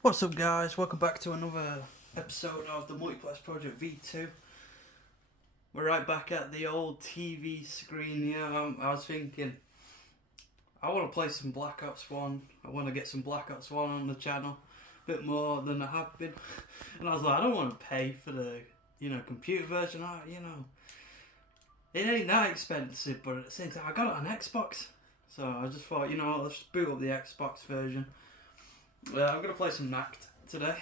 What's up, guys? Welcome back to another episode of the Multiplex Project V2. We're right back at the old TV screen here. I was thinking, I want to play some Black Ops 1. I want to get some Black Ops 1 on the channel. A bit more than I have been. And I was like, I don't want to pay for the, computer version. It ain't that expensive, but at the same time, I got it on Xbox. So I just thought, let's just boot up the Xbox version. I'm going to play some Nacht today.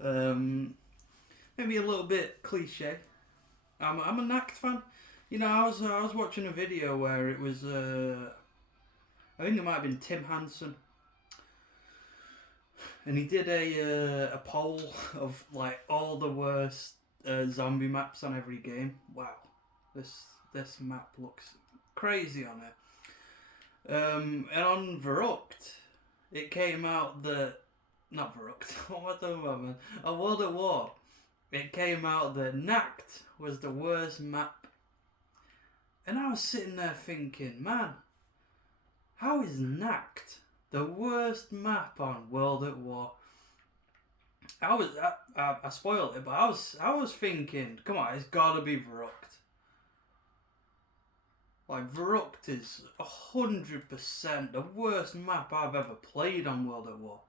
Maybe a little bit cliche. I'm a Nacht fan. I was watching a video where it was, I think it might have been Tim Hansen. And he did a poll of like all the worst zombie maps on every game. Wow. This map looks crazy on it. And on Verrucht, it came out that... Not Verrucht, what am I talking about, man? On World at War, it came out that Nacht was the worst map. And I was sitting there thinking, man, how is Nacht the worst map on World at War? I spoiled it, but I was thinking, come on, it's gotta be Verrucht. Like, Verrucht is 100% the worst map I've ever played on World at War.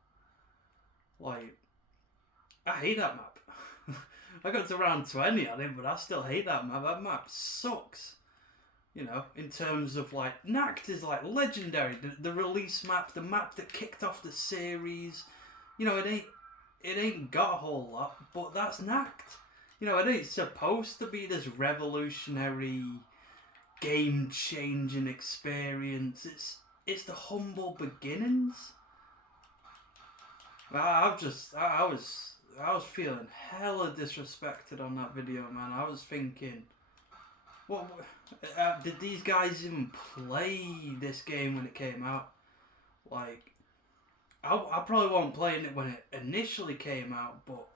Like, I hate that map. I got to round 20 on it, but I still hate that map. That map sucks. In terms of, like, Nacht is, like, legendary. The release map, the map that kicked off the series. It ain't got a whole lot, but that's Nacht. It ain't supposed to be this revolutionary, game-changing experience. It's the humble beginnings. I was feeling hella disrespected on that video, man. I was thinking, what did these guys even play this game when it came out? Like, I probably wasn't playing it when it initially came out, but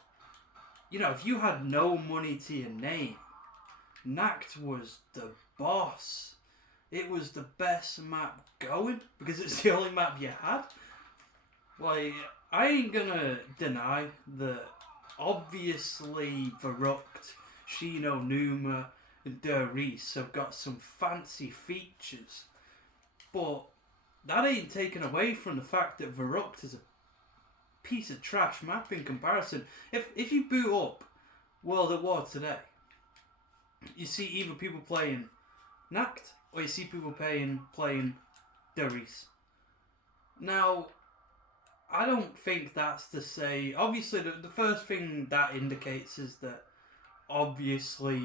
if you had no money to your name, Nacht was the boss. It was the best map going because it's the only map you had. Like, I ain't gonna deny that obviously Verrucht, Shino Numa, and Der Reese have got some fancy features, but that ain't taken away from the fact that Verrucht is a piece of trash map in comparison. If you boot up World at War today, you see either people playing Nacht or you see people playing Der Reese. Now, I don't think that's to say... Obviously, the first thing that indicates is that obviously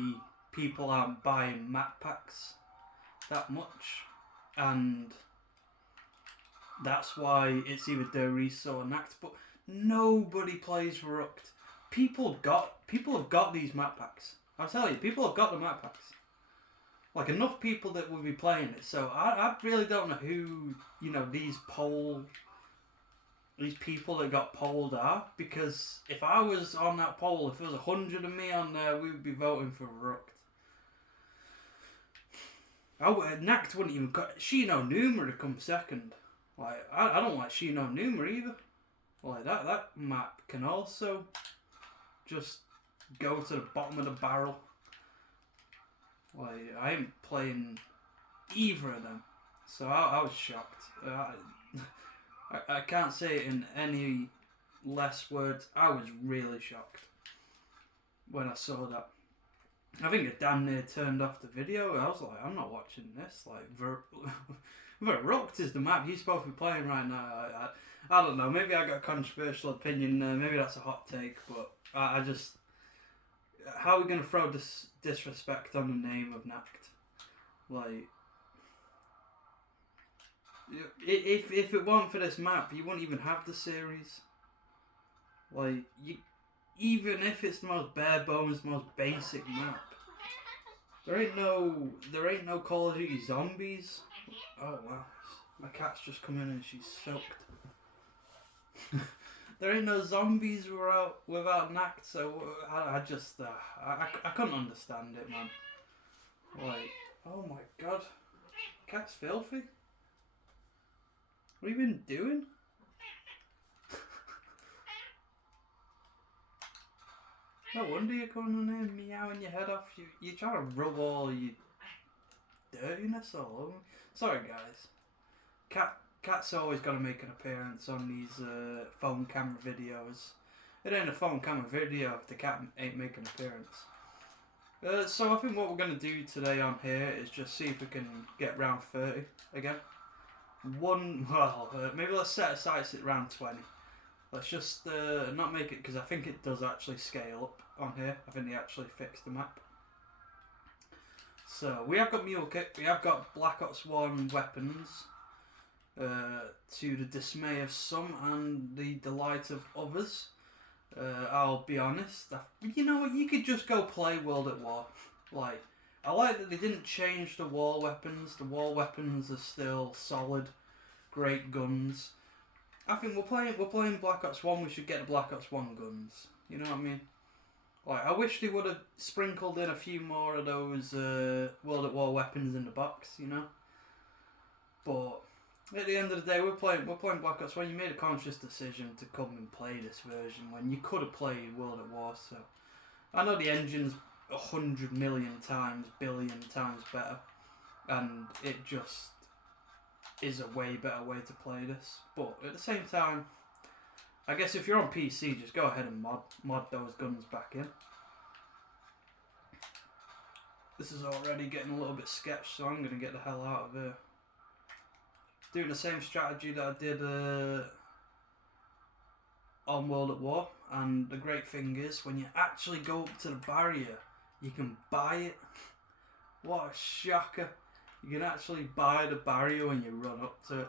people aren't buying map packs that much. And that's why it's either Der Reese or Nacht. But nobody plays Verrucht. People have got these map packs. I'll tell you, people have got the map packs. Like, enough people that will be playing it. So I really don't know who, these people that got polled are, because if I was on that poll, if there was 100 of me on there, we would be voting for Verrucht. Nacht wouldn't even... Shino Numa would come second. Like, I don't like Shino Numa either. Like, that map can also just go to the bottom of the barrel. Like, I ain't playing either of them. So I was shocked. I can't say it in any less words. I was really shocked when I saw that. I think it damn near turned off the video. I was like, I'm not watching this. Like, Verrucht is the map he's supposed to be playing right now. I don't know. Maybe I got a controversial opinion there. Maybe that's a hot take. But I just... How are we going to throw this disrespect on the name of Nacht? Like... If it weren't for this map, you wouldn't even have the series. Like, even if it's the most bare bones, most basic map, there ain't no Call of Duty Zombies. Oh wow, my cat's just come in and she's soaked. There ain't no zombies without Nacht, so I couldn't understand it, man. Like, oh my god, cat's filthy. What have you been doing? No wonder you're coming in here meowing your head off. You're trying to rub all your dirtiness all over. Sorry, guys. Cat's always got to make an appearance on these phone camera videos. It ain't a phone camera video if the cat ain't making an appearance. So I think what we're going to do today on here is just see if we can get round 30 again. Maybe let's set aside at round 20. Let's just not make it, because I think it does actually scale up on here. I think they actually fixed the map. So we have got Mule Kit, we have got Black Ops 1 weapons, to the dismay of some and the delight of others. I'll be honest, you know what, you could just go play World at War. Like, I like that they didn't change the wall weapons. The wall weapons are still solid, great guns. I think we're playing Black Ops 1, we should get the Black Ops 1 guns. You know what I mean? Like, I wish they would have sprinkled in a few more of those World at War weapons in the box, you know? But at the end of the day, we're playing Black Ops 1. You made a conscious decision to come and play this version when you could have played World at War, so I know the engine's 100 million times, billion times better, and it just is a way better way to play this. But at the same time, I guess if you're on PC, just go ahead and mod those guns back in. This is already getting a little bit sketched, so I'm going to get the hell out of here. Doing the same strategy that I did on World at War, and the great thing is, when you actually go up to the barrier, you can buy it. What a shocker. You can actually buy the barrier when you run up to it.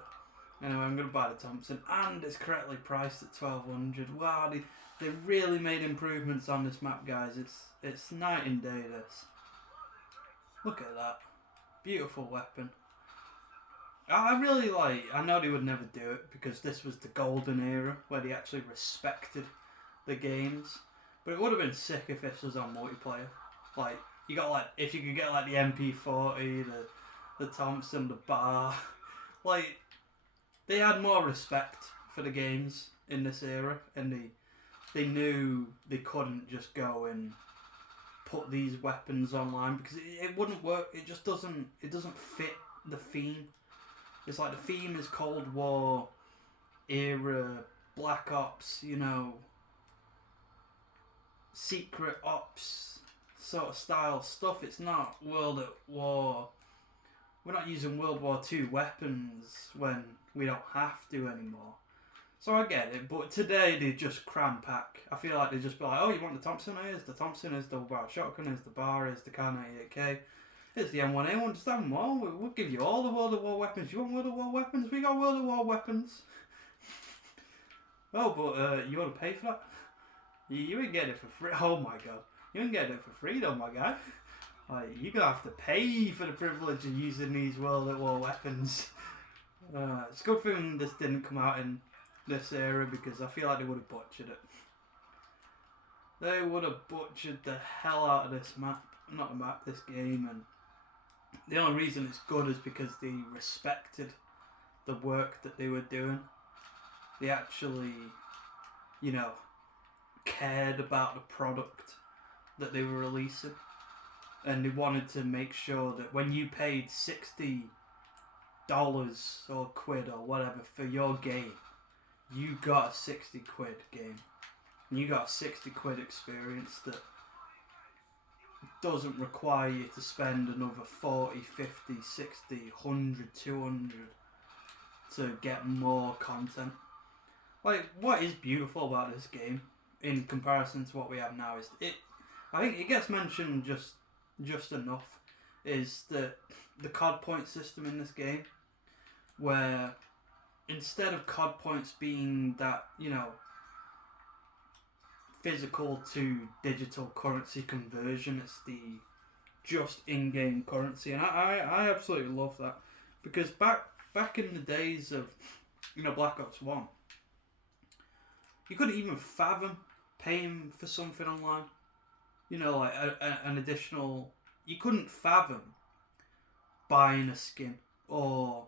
Anyway, I'm going to buy the Thompson, and it's correctly priced at 1200. Wow, they really made improvements on this map, guys. It's night and day, this. Look at that. Beautiful weapon. I really like, I know they would never do it because this was the golden era where they actually respected the games. But it would have been sick if this was on multiplayer. Like, you got like, if you could get like the MP40, the Thompson, the bar. Like, they had more respect for the games in this era, and they knew they couldn't just go and put these weapons online because it wouldn't work. It just doesn't fit the theme. It's like the theme is Cold War era, Black Ops, you know, secret ops sort of style stuff. It's not World at War. We're not using World War II weapons when we don't have to anymore. So I get it, but today they just cram pack. I feel like they just be like, oh, you want the Thompson? Here's the Thompson, here's the double barrel shotgun, here's the bar, here's the Kar 98K. Here's the M1A1, just have them all. We'll give you all the World at War weapons. You want World at War weapons? We got World at War weapons. Oh, but you want to pay for that? You ain't getting it for free. Oh my god. You ain't getting it for free though, my guy. Like, you're going to have to pay for the privilege of using these World at War weapons. It's a good thing this didn't come out in this era because I feel like they would have butchered it. They would have butchered the hell out of this map. Not the map, this game. And the only reason it's good is because they respected the work that they were doing. They actually, you know, cared about the product that they were releasing. And they wanted to make sure that when you paid $60 or quid or whatever for your game, you got a 60 quid game. And you got a 60 quid experience that doesn't require you to spend another 40, 50, 60, 100, 200 to get more content. Like, what is beautiful about this game in comparison to what we have now is I think it gets mentioned just enough, is the COD point system in this game, where instead of COD points being that, you know, physical to digital currency conversion, it's the just in-game currency, and I absolutely love that, because back in the days of, you know, Black Ops 1, you couldn't even fathom paying for something online. You know, like an additional... You couldn't fathom buying a skin or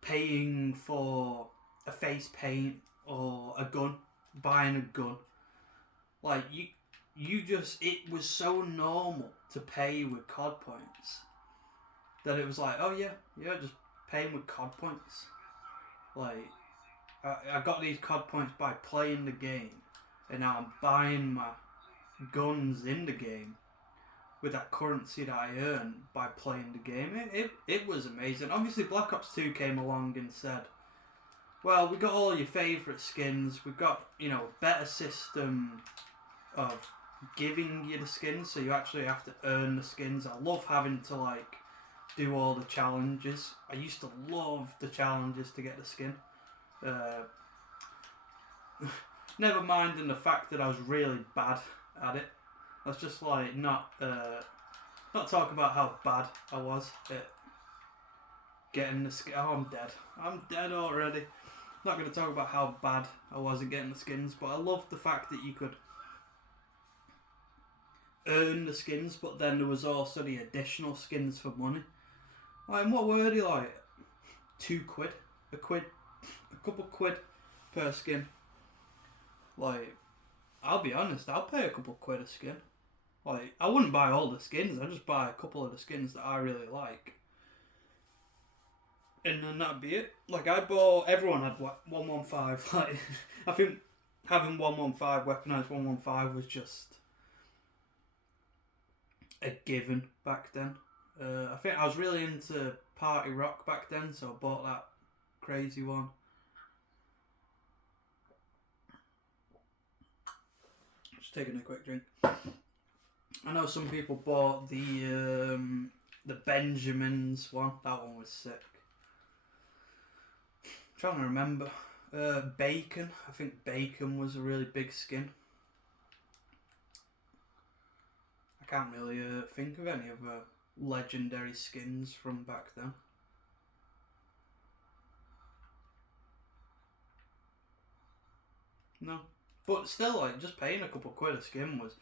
paying for a face paint or a gun, buying a gun. Like, it was so normal to pay with COD points that it was like, oh yeah, just paying with COD points. Like, I got these COD points by playing the game, and now I'm buying my guns in the game with that currency that I earn by playing the game. It was amazing. Obviously, Black Ops 2 came along and said, well, we got all your favourite skins, we've got, better system of giving you the skins, so you actually have to earn the skins. I love having to, like, do all the challenges. I used to love the challenges to get the skin. Never mind in the fact that I was really bad at it. Let's just like not talk about how bad I was at getting the skin. Oh, I'm dead already. Not going to talk about how bad I was at getting the skins, but I love the fact that you could earn the skins, but then there was also the additional skins for money. Like, what were they, like? £2, a couple quid per skin. Like, I'll be honest, I'll pay a couple quid a skin. Like, I wouldn't buy all the skins, I'd just buy a couple of the skins that I really like. And then that'd be it. Like, everyone had 115. Like, I think having 115, weaponized 115 was just a given back then. I think I was really into party rock back then, so I bought that crazy one. Just taking a quick drink. I know some people bought the Benjamins one. That one was sick. I'm trying to remember. Bacon. I think Bacon was a really big skin. I can't really think of any other legendary skins from back then. No. But still, like, just paying a couple quid a skin was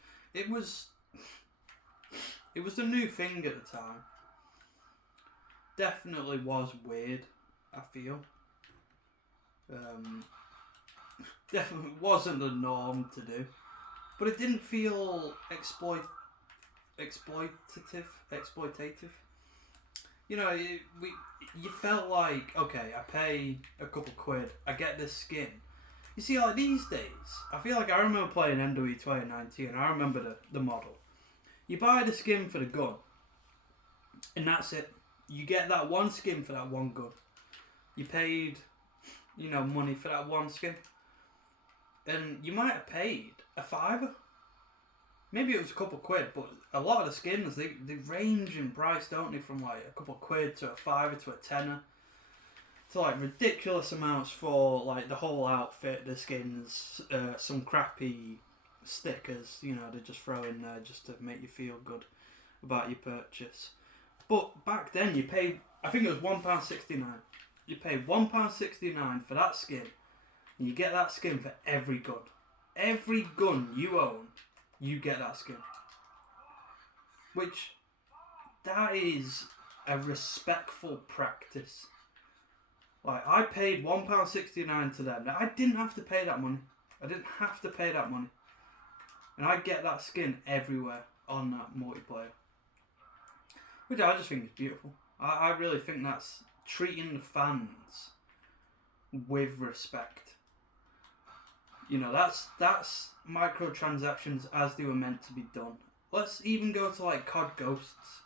the new thing at the time. Definitely was weird, I feel. Definitely wasn't the norm to do. But it didn't feel exploitative. You felt like, okay, I pay a couple quid, I get this skin. You see, like, these days, I feel like I remember playing NWE 2019, I remember the model. You buy the skin for the gun, and that's it. You get that one skin for that one gun. You paid, money for that one skin. And you might have paid a £5. Maybe it was a couple quid, but a lot of the skins, they range in price, don't they? From like a couple quid to a £5 to a £10. To like ridiculous amounts for like the whole outfit, the skins, some crappy stickers, they just throw in there just to make you feel good about your purchase. But back then you paid, I think it was £1.69. You paid £1.69 for that skin, and you get that skin for every gun. Every gun you own, you get that skin. Which, that is a respectful practice. Like, I paid £1.69 to them. Now, I didn't have to pay that money. And I get that skin everywhere on that multiplayer. Which I just think is beautiful. I really think that's treating the fans with respect. That's microtransactions as they were meant to be done. Let's even go to like COD Ghosts.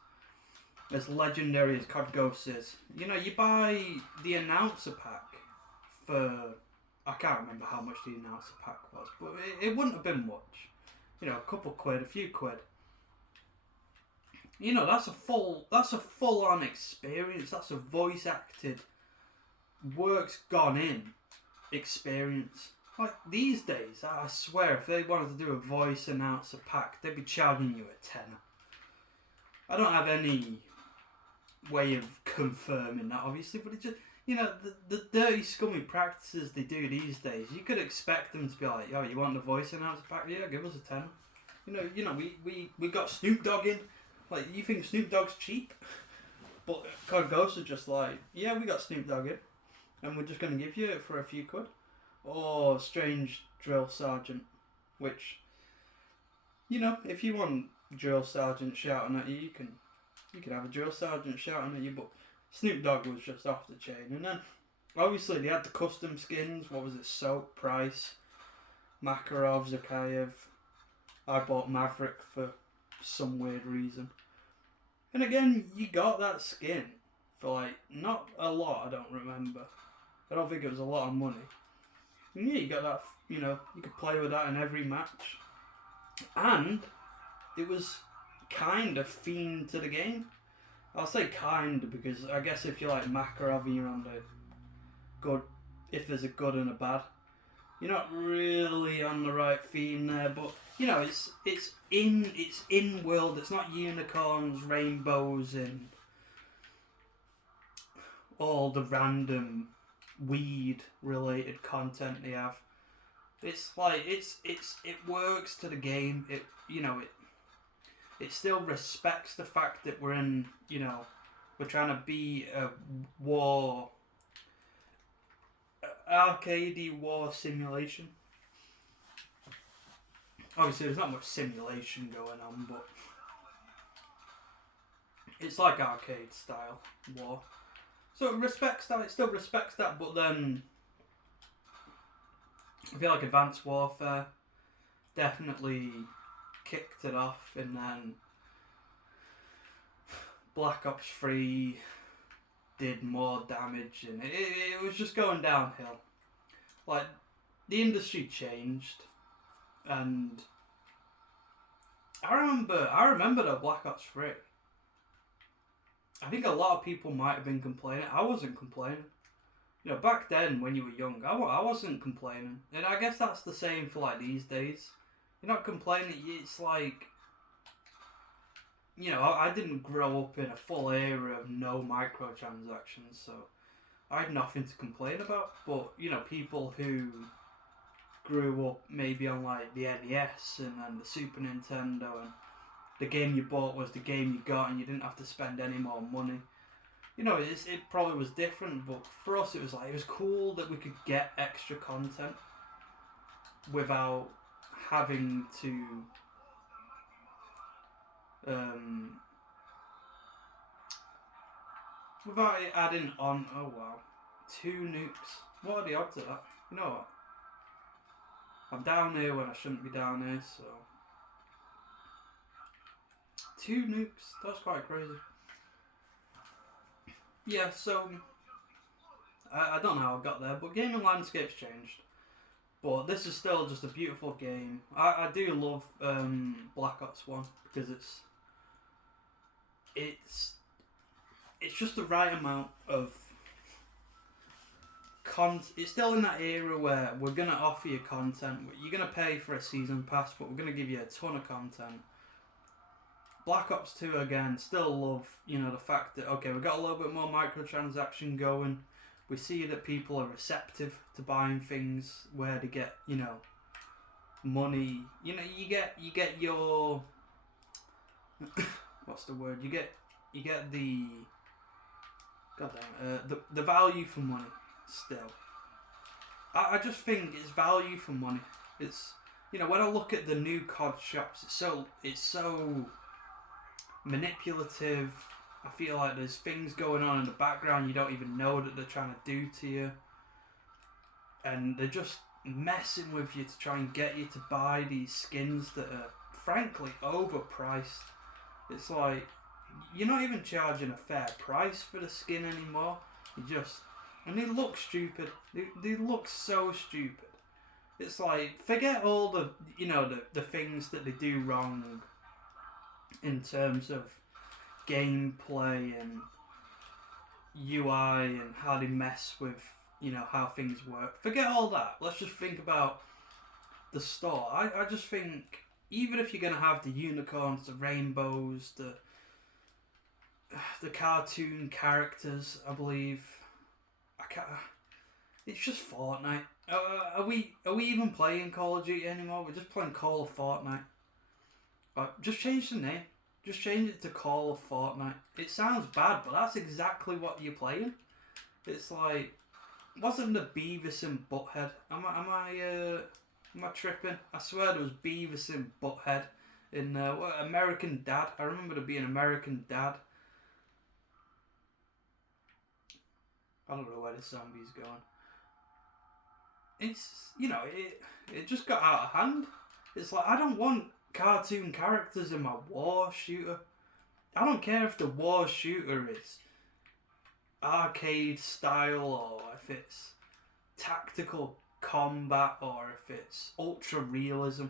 As legendary as COD Ghosts is. You buy the announcer pack for, I can't remember how much the announcer pack was, but it wouldn't have been much. A couple quid, a few quid. That's a full on experience. That's a voice acted, work's gone in experience. Like these days, I swear, if they wanted to do a voice announcer pack, they'd be charging you a £10. I don't have any way of confirming that, obviously, but it's just, the dirty, scummy practices they do these days, you could expect them to be like, yo, you want the voice announcer pack? Yeah, give us a £10. We got Snoop Dogg in. Like, you think Snoop Dogg's cheap? But COD Ghosts are just like, yeah, we got Snoop Dogg in, and we're just going to give you it for a few quid. Or Strange Drill Sergeant, which You know, if you want drill sergeant shouting at you, you can have a drill sergeant shouting at you. But Snoop Dogg was just off the chain, and then obviously they had the custom skins. What was it? Soap, Price, Makarov, Zakayev. I bought Maverick for some weird reason. And again, you got that skin for like not a lot. I don't remember. I don't think it was a lot of money. And yeah, you got that. You know, you could play with that in every match, and it was kind of themed to the game. I'll say kind because I guess if you like Makarov, you're on the good. If there's a good and a bad, you're not really on the right theme there. But you know, it's in world. It's not unicorns, rainbows, and all the random weed related content they have. It's like it works to the game. It you know it still respects the fact that we're in, you know, we're trying to be a war, arcadey war simulation. Obviously, there's not much simulation going on, but it's like arcade style war. So it respects that. It still respects that, but then I feel like Advanced Warfare definitely kicked it off, and then Black Ops 3 did more damage, and it was just going downhill. Like, the industry changed, and I remember the Black Ops 3. I think a lot of people might have been complaining. I wasn't complaining. You know, back then when you were young, I wasn't complaining. And I guess that's the same for like these days. You're not complaining. It's like, you know, I didn't grow up in a full era of no microtransactions, so I had nothing to complain about. But, you know, people who grew up maybe on like the NES and then the Super Nintendo, and the game you bought was the game you got and you didn't have to spend any more money. You know, it probably was different, but for us it was cool that we could get extra content without having to without it adding on. Oh wow, 2 nukes. What are the odds of that? You know what? I'm down here when I shouldn't be down here, so 2 nukes. That's quite crazy. Yeah, so I don't know how I got there, but gaming landscape's changed. But this is still just a beautiful game. I do love Black Ops 1 because it's just the right amount of it's still in that era where we're gonna offer you content. You're gonna pay for a season pass, but we're gonna give you a ton of content. Black Ops 2 again, still love, you know, the fact that, okay, we've got a little bit more microtransaction going. We see that people are receptive to buying things where they get, you know, money. You know, you get your what's the word? You get the the value for money still. I just think it's value for money. It's, you know, when I look at the new COD shops, it's so manipulative. I feel like there's things going on in the background you don't even know that they're trying to do to you, and they're just messing with you to try and get you to buy these skins that are frankly overpriced. It's like you're not even charging a fair price for the skin anymore. And they look stupid. They look so stupid. It's like, forget all the, you know, the things that they do wrong in terms of gameplay and UI and how they mess with, you know, how things work. Forget all that. Let's just think about the store. I just think, even if you're going to have the unicorns, the rainbows, the cartoon characters, I believe, it's just Fortnite. Are we even playing Call of Duty anymore? We're just playing Call of Fortnite. Just change the name. Just change it to Call of Fortnite. It sounds bad, but that's exactly what you're playing. It's like, wasn't the Beavis and Butthead? Am I tripping? I swear there was Beavis and Butthead, in American Dad. I remember there being American Dad. I don't know where this zombie's going. It's, you know, it just got out of hand. It's like, I don't want cartoon characters in my war shooter. I don't care if the war shooter is arcade style or if it's tactical combat or if it's ultra realism.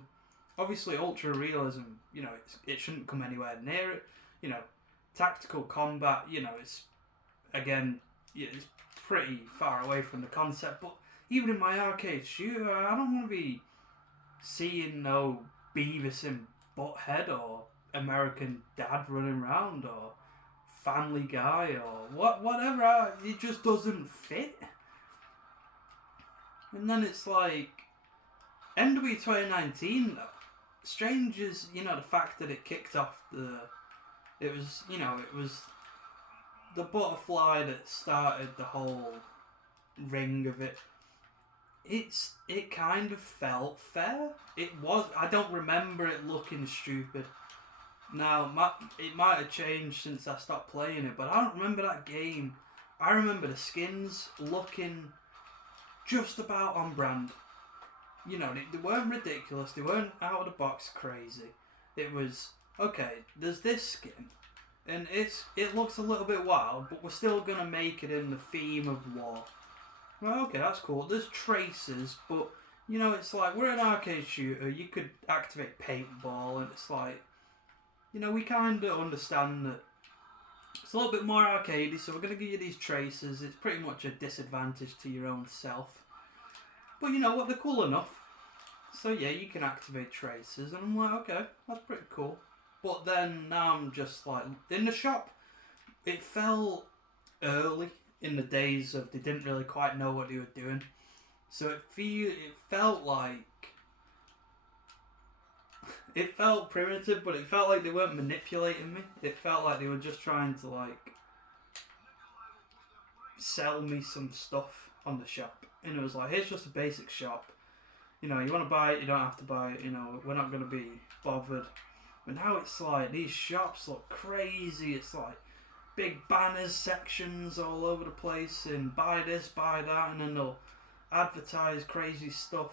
Obviously, ultra realism, you know, it shouldn't come anywhere near it. You know, tactical combat, you know, it's, again, it's pretty far away from the concept. But even in my arcade shooter, I don't want to be seeing no Beavis and Butthead or American Dad running around or Family Guy or whatever. It just doesn't fit. And then it's like NW 2019. Strange as, you know, the fact that it kicked off it was the butterfly that started the whole ring of it. It kind of felt fair. It was. I don't remember it looking stupid. Now, it might have changed since I stopped playing it, but I don't remember that game. I remember the skins looking just about on brand. You know, they weren't ridiculous. They weren't out of the box crazy. It was, okay, there's this skin, and it looks a little bit wild, but we're still going to make it in the theme of war. Well, okay, that's cool. There's traces, but, you know, it's like, we're an arcade shooter. You could activate paintball, and it's like, you know, we kind of understand that it's a little bit more arcadey, so we're going to give you these traces. It's pretty much a disadvantage to your own self. But you know what, they're cool enough. So yeah, you can activate traces, and I'm like, okay, that's pretty cool. But then now I'm just like, in the shop, it felt early in the days of they didn't really quite know what they were doing. So it felt like, it felt primitive, but it felt like they weren't manipulating me. It felt like they were just trying to like sell me some stuff on the shop. And it was like, here's just a basic shop. You know, you want to buy it, you don't have to buy it. You know, we're not going to be bothered. But now it's like, these shops look crazy. It's like big banners, sections all over the place, and buy this, buy that, and then they'll advertise crazy stuff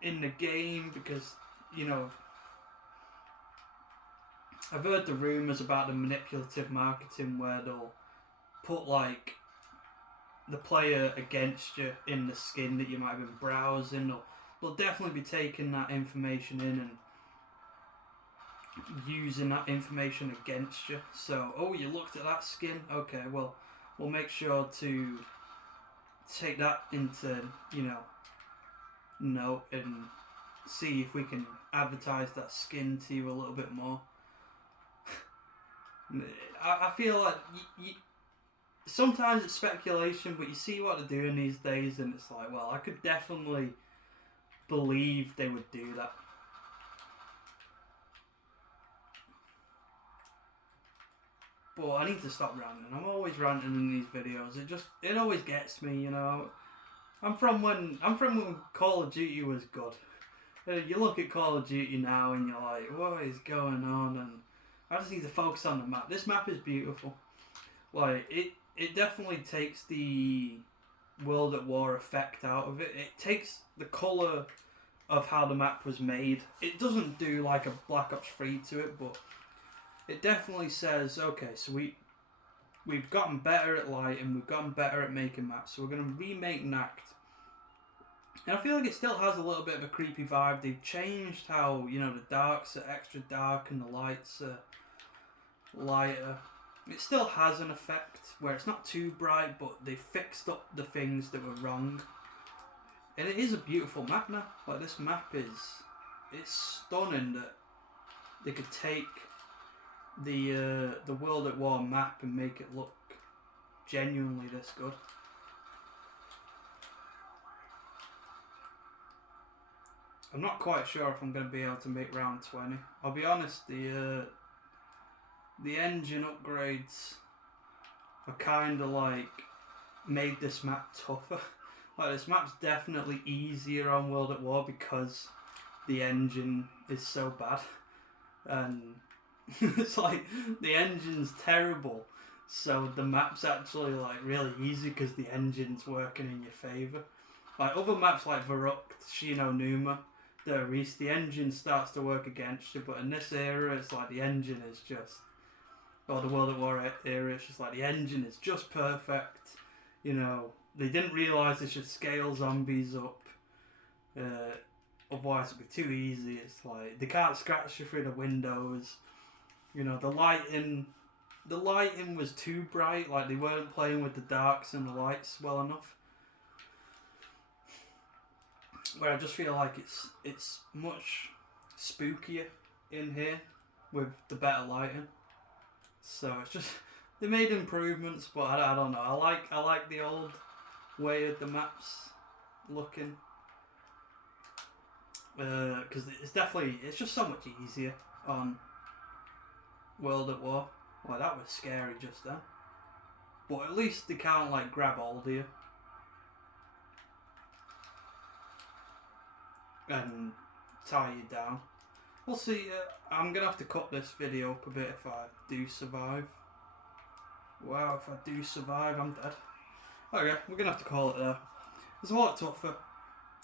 in the game because, you know, I've heard the rumours about the manipulative marketing where they'll put like the player against you in the skin that you might have been browsing. They'll definitely be taking that information in and using that information against you. So, oh, you looked at that skin? Okay, well, we'll make sure to take that into, you know, note and see if we can advertise that skin to you a little bit more. I feel like sometimes it's speculation, but you see what they're doing these days and it's like, well, I could definitely believe they would do that. But I need to stop ranting. I'm always ranting in these videos. It always gets me, you know. I'm from when Call of Duty was good. You look at Call of Duty now and you're like, what is going on? And I just need to focus on the map. This map is beautiful. Like, it definitely takes the World at War effect out of it. It takes the colour of how the map was made. It doesn't do like a Black Ops 3 to it, but it definitely says, okay, so we've gotten better at lighting, we've gotten better at making maps, so we're going to remake Nacht. And I feel like it still has a little bit of a creepy vibe. They've changed how, you know, the darks are extra dark and the lights are lighter. It still has an effect where it's not too bright, but they fixed up the things that were wrong. And it is a beautiful map now. Like, this map it's stunning that they could take the World at War map and make it look genuinely this good. I'm not quite sure if I'm going to be able to make round 20. I'll be honest, the engine upgrades are kind of like made this map tougher. Like, this map's definitely easier on World at War because the engine is so bad, and it's like the engine's terrible, so the map's actually like really easy because the engine's working in your favour. Like other maps like Verrucht, Shino Numa, the engine starts to work against you, but in this era it's like the engine is just, or the World at War era, it's just like the engine is just perfect. You know, they didn't realise they should scale zombies up, otherwise it'd be too easy. It's like they can't scratch you through the windows. You know, the lighting was too bright. Like they weren't playing with the darks and the lights well enough. Where I just feel like it's much spookier in here with the better lighting. So it's just they made improvements, but I don't know. I like the old way of the maps looking, because it's just so much easier on World at War. Like that was scary just then, but at least they can't like grab hold of you and tie you down. We'll see. I'm gonna have to cut this video up a bit if I do survive. Wow, if I do survive, I'm dead. Okay, we're gonna have to call it there. It's a lot tougher.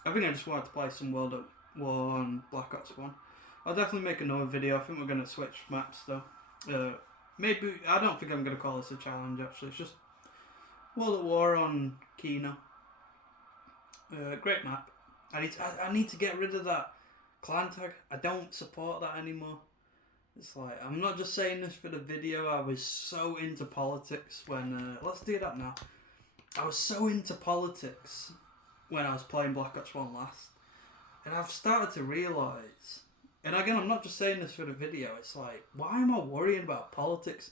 I think I just wanted to play some World at War on Black Ops 1. I'll definitely make another video. I think we're gonna switch maps though. Maybe, I don't think I'm gonna call this a challenge actually. It's just World at War on Kino. Great map. I need to get rid of that clan tag. I don't support that anymore. It's like, I'm not just saying this for the video. I was so into politics when, let's do that now. I was so into politics when I was playing Black Ops 1 last. And I've started to realise, and again, I'm not just saying this for the video, it's like, why am I worrying about politics?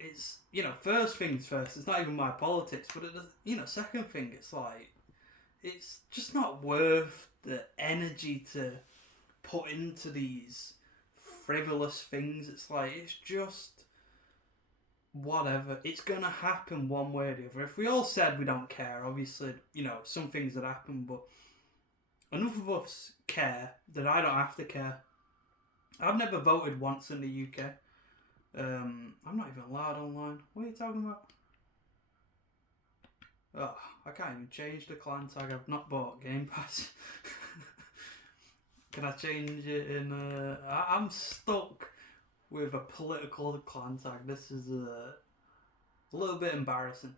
It's, you know, first things first, it's not even my politics, but, second thing, it's like, it's just not worth the energy to put into these frivolous things. It's like, it's just whatever. It's gonna happen one way or the other. If we all said we don't care, obviously, some things that happen, but enough of us care that I don't have to care. I've never voted once in the UK. I'm not even allowed online. What are you talking about? Oh, I can't even change the clan tag. I've not bought Game Pass. Can I change it in? I'm stuck with a political clan tag. This is a little bit embarrassing.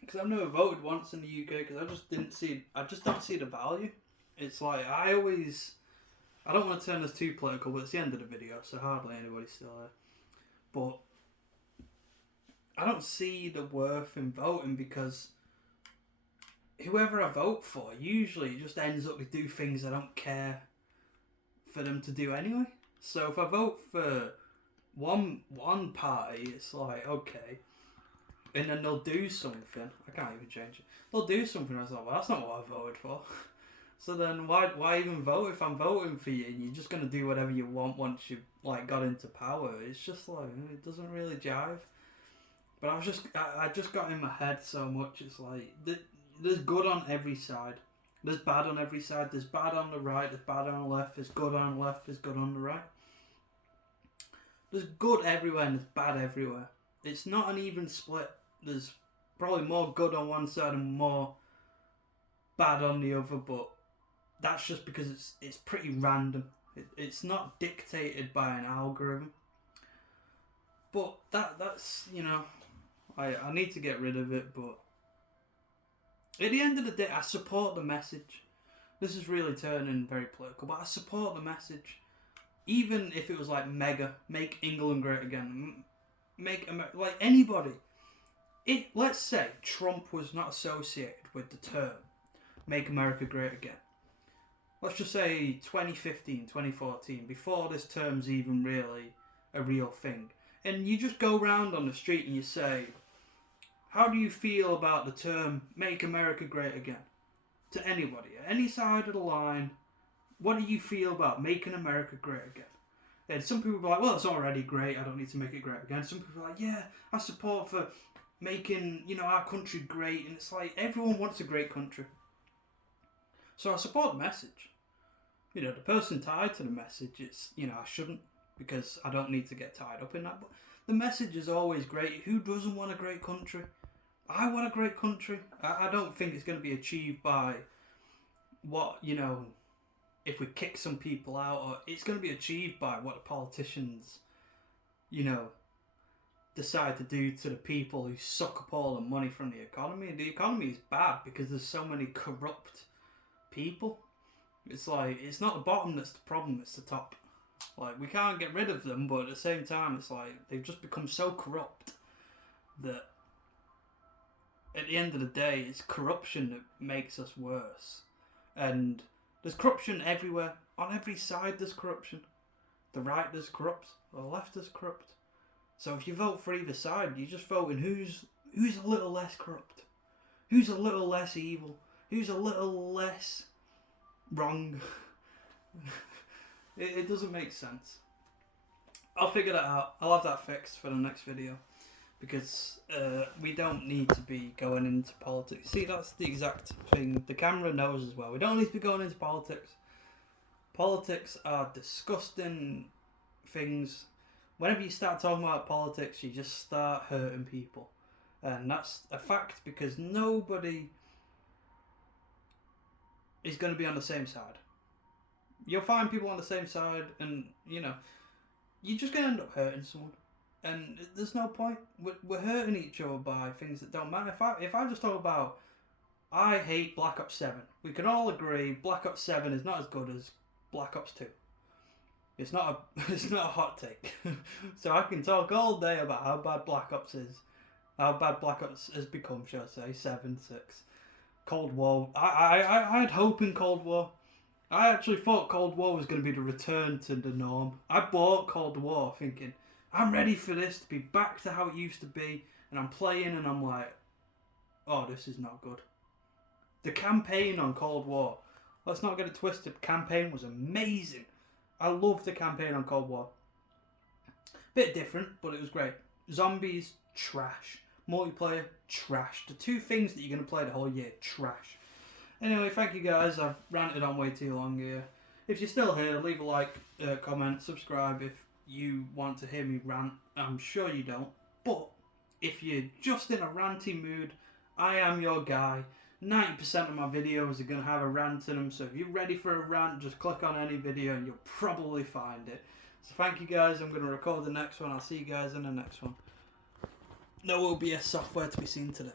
Because I've never voted once in the UK because I just don't see the value. It's like, I don't want to turn this too political, but it's the end of the video, so hardly anybody's still there. But I don't see the worth in voting because whoever I vote for usually just ends up with do things I don't care for them to do anyway. So if I vote for one party, it's like, okay, and then they'll do something. I can't even change it. They'll do something. I was like, well, that's not what I voted for. So then why even vote if I'm voting for you and you're just gonna do whatever you want once you like got into power? It's just like, it doesn't really jive. But I just got in my head so much. It's like there's good on every side. There's bad on every side. There's bad on the right. There's bad on the left. There's good on the left. There's good on the right. There's good everywhere and there's bad everywhere. It's not an even split. There's probably more good on one side and more bad on the other, but that's just because it's pretty random. It's not dictated by an algorithm. But that's I need to get rid of it, but at the end of the day, I support the message. This is really turning very political, but I support the message. Even if it was like mega, make England great again, make America, like anybody. Let's say Trump was not associated with the term make America great again. Let's just say 2015, 2014, before this term's even really a real thing. And you just go around on the street and you say, how do you feel about the term make America great again? To anybody, any side of the line, what do you feel about making America great again? And some people are like, well, it's already great, I don't need to make it great again. Some people are like, yeah, I support for making, our country great. And it's like, everyone wants a great country. So I support the message. You know, the person tied to the message, it's, you know, I shouldn't, because I don't need to get tied up in that. But the message is always great. Who doesn't want a great country? I want a great country. I don't think it's going to be achieved by what, you know, if we kick some people out, or it's going to be achieved by what the politicians, you know, decide to do to the people who suck up all the money from the economy. The economy is bad because there's so many corrupt people. It's like, it's not the bottom that's the problem, it's the top. Like, we can't get rid of them, but at the same time, it's like they've just become so corrupt that at the end of the day, it's corruption that makes us worse. And there's corruption everywhere. On every side there's corruption. The right is corrupt, the left is corrupt. So if you vote for either side, you're just voting who's a little less corrupt, who's a little less evil, who's a little less wrong. It doesn't make sense. I'll figure that out. I'll have that fixed for the next video, because we don't need to be going into politics. See, that's the exact thing. The camera knows as well. We don't need to be going into politics. Politics are disgusting things. Whenever you start talking about politics, you just start hurting people. And that's a fact, because nobody is going to be on the same side. You'll find people on the same side, and, you know, you're just going to end up hurting someone. And there's no point. We're hurting each other by things that don't matter. If I just talk about, I hate Black Ops 7. We can all agree Black Ops 7 is not as good as Black Ops 2. It's not a hot take. So I can talk all day about how bad Black Ops is. How bad Black Ops has become, shall I say. 7, 6. Cold War. I had hope in Cold War. I actually thought Cold War was going to be the return to the norm. I bought Cold War thinking, I'm ready for this to be back to how it used to be. And I'm playing and I'm like, oh, this is not good. The campaign on Cold War, let's not get it twisted, the campaign was amazing. I loved the campaign on Cold War. Bit different, but it was great. Zombies, trash. Multiplayer, trash. The two things that you're going to play the whole year, trash. Anyway, thank you guys. I've ranted on way too long here. If you're still here, leave a like, comment, subscribe if you want to hear me rant. I'm sure you don't. But if you're just in a ranty mood, I am your guy. 90% of my videos are going to have a rant in them, so if you're ready for a rant, just click on any video and you'll probably find it. So thank you guys. I'm going to record the next one. I'll see you guys in the next one. No OBS software to be seen today.